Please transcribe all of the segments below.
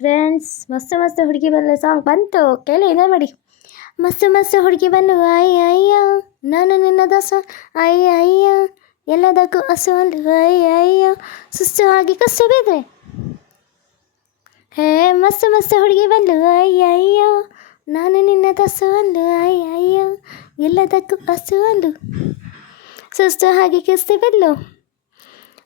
Friends, ಮಸ್ತ್ ಮಸ್ತ್ ಹುಡುಗಿ ಬಂದು ಸಾಂಗ್ ಬಂತು, ಕೇಳಿ ಎಂಜಾಯ್ ಮಾಡಿ. ಮಸ್ತ್ ಮಸ್ತ್ ಹುಡುಗಿ ಬಂದು ಅಯ್ಯ ಅಯ್ಯ, ನಾನು ನಿನ್ನ ದೋಸ ಅಯ್ಯ ಅಯ್ಯ, ಎಲ್ಲದಕ್ಕೂ ಹಸು ಅಂದು ಅಯ್ಯ ಅಯ್ಯ, ಸುಸ್ತು ಆಗಿ ಕಸು ಬಿದ್ರೆ ಹೇ. ಮಸ್ತ್ ಮಸ್ತ್ ಹುಡುಗಿ ಬಂದು ಅಯ್ಯ ಅಯ್ಯ, ನಾನು ನಿನ್ನ ದೋಸು ಅಂದು ಅಯ್ಯ ಅಯ್ಯ, ಎಲ್ಲದಕ್ಕೂ ಹಸು ಅಂದು ಸುಸ್ತು ಆಗಿ ಕಸ್ತು ಬಿದ್ಲು.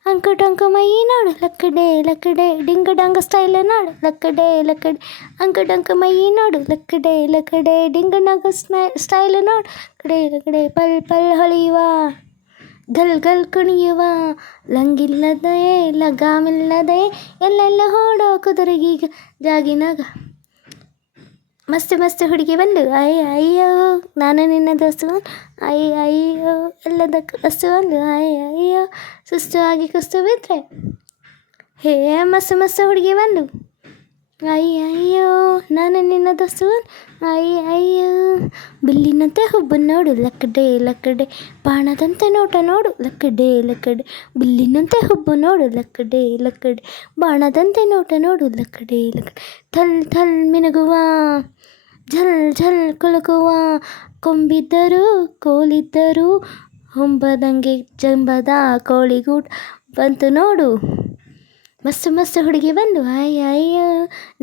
ಅಂಕು ಟಂಕು ಮೈ ನೋಡು ಲಕ್ಕಡೆ ಲಕ್ಕಡೆ, ಡಿಂಗ ಡಂಗ ಸ್ಟೈಲ್ ನೋಡು ಲಕ್ಕಡೆ ಲಕ್ಕಡೆ, ಅಂಕು ಟಂಕು ಮೈ ನೋಡು ಲಕ್ಕಡೆ ಲಕ್ಕಡೆ, ಡಿಂಗ ಡಂಗ ಸ್ಟೈಲ್ ನೋಡು ಕಡೆ ಲಕ್ಕಡೆ. ಪಲ್ ಪಲ್ ಹೊಳೆಯುವ, ಗಲ್ ಗಲ್ ಕುಣಿಯುವ, ಲಂಗಿಲ್ಲದೆ ಲಗಾಮಿಲ್ಲದೆ, ಎಲ್ಲೆಲ್ಲ ಓಡೋ ಕುದುರೆಗೀಗ ಜಾಗಿನಾಗ. ಮಸ್ತ್ ಮಸ್ತ್ ಹುಡುಗಿ ಬಂದು ಅಯ್ಯ ಅಯ್ಯೋ, ನಾನು ನಿನ್ನ ದೋಸ್ತು ಅಯ್ಯ ಅಯ್ಯೋ, ಎಲ್ಲದಕ್ಕೂ ಹಸು ಅಂದು ಅಯ್ಯ ಅಯ್ಯೋ, ಸುಸ್ತು ಆಗಿ ಕುಸ್ತು ಬಿದ್ರೆ ಹೇ. ಮಸ್ತ್ ಮಸ್ತ್ ಹುಡುಗಿ ಬಂದು ಅಯ್ಯ ಅಯ್ಯೋ, ನಾನು ನಿನ್ನ ದೋಸ್ತು ಅಯ್ಯ ಅಯ್ಯೋ, ಬಿಲ್ಲಿನಂತೆ ಹುಬ್ಬು ನೋಡು ಲಕ್ಕಡೆ ಲಕ್ಕಡೆ, ಬಾಣದಂತೆ ನೋಟ ನೋಡು ಲಕ್ಕಡೆ ಲಕ್ಕಡೆ, ಬಿಲ್ಲಿನಂತೆ ಹುಬ್ಬು ನೋಡು ಲಕ್ಕಡೆ ಲಕ್ಕಡೆ, ಬಾಣದಂತೆ ನೋಟ ನೋಡು ಲಕ್ಕಡೆ ಲಕ್ಕಡೆ. ಥಲ್ ಥಲ್ ಮಿನುಗುವ, ಝಲ್ ಝಲ್ ಕುಲುಕುವ, ಕೊಂಬಿದ್ದರೂ ಕೋಲಿದ್ದರೂ ಹೊಂಬದಂಗೆ ಜಂಬದ ಕೋಳಿಗೂಡು ಬಂತು ನೋಡು. ಮಸ್ತ್ ಮಸ್ತ್ ಹುಡುಗಿ ಬಂದು ಅಯ್ಯ ಅಯ್ಯೋ,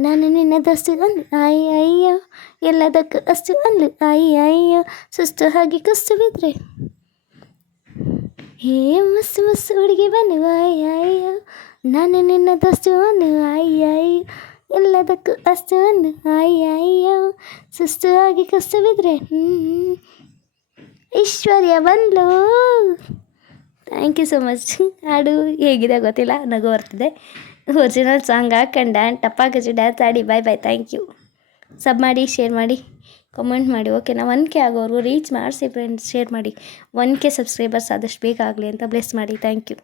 ನಾನು ನಿನ್ನ ದೋಸ್ತು ಅಂದು ಅಯ್ಯ ಅಯ್ಯೋ, ಎಲ್ಲದಕ್ಕೂ ಅಷ್ಟು ಅಂದು ಅಯ್ಯ ಅಯ್ಯೋ, ಸುಸ್ತು ಆಗಿ ಕುಸ್ತು ಬಿದ್ರೆ ಹೇ. ಮಸ್ತ್ ಮಸ್ತ್ ಹುಡುಗಿ ಬಂದು ಅಯ್ಯ ಅಯ್ಯೋ, ನಾನು ನಿನ್ನ ದೋಸ್ತು ಅಂದು ಅಯ್ಯ ಅಯ್ಯೋ, ಎಲ್ಲದಕ್ಕೂ ಅಷ್ಟು ಅಂದು ಅಯ್ಯ ಅಯ್ಯೋ, ಸುಸ್ತು ಆಗಿ ಕುಸ್ತು ಬಿದ್ರೆ ಐಶ್ವರ್ಯ ಬಂದ್ಲು. Thank you so much. ಹಾಡು ಹೇಗಿದೆ ಗೊತ್ತಿಲ್ಲ, ನಗು ಬರ್ತಿದೆ. ಒರಿಜಿನಲ್ ಸಾಂಗ್ ಹಾಕೊಂಡು ಟಪ್ಪಾಕಚ್ಚಿ ಡ್ಯಾನ್ಸ್ ಆಡಿ ಬಾಯ್ ಬಾಯ್. Thank you. ಸಬ್ ಮಾಡಿ, ಶೇರ್ ಮಾಡಿ, ಕಮೆಂಟ್ ಮಾಡಿ. ಓಕೆನಾ? 1K ಆಗೋವರೆಗೂ ರೀಚ್ ಮಾಡಿಸಿ ಫ್ರೆಂಡ್ಸ್, ಶೇರ್ ಮಾಡಿ. 1K ಸಬ್ಸ್ಕ್ರೈಬರ್ಸ್ ಆದಷ್ಟು ಬೇಗ ಆಗಲಿ ಅಂತ ಬ್ಲೆಸ್ ಮಾಡಿ. Thank you.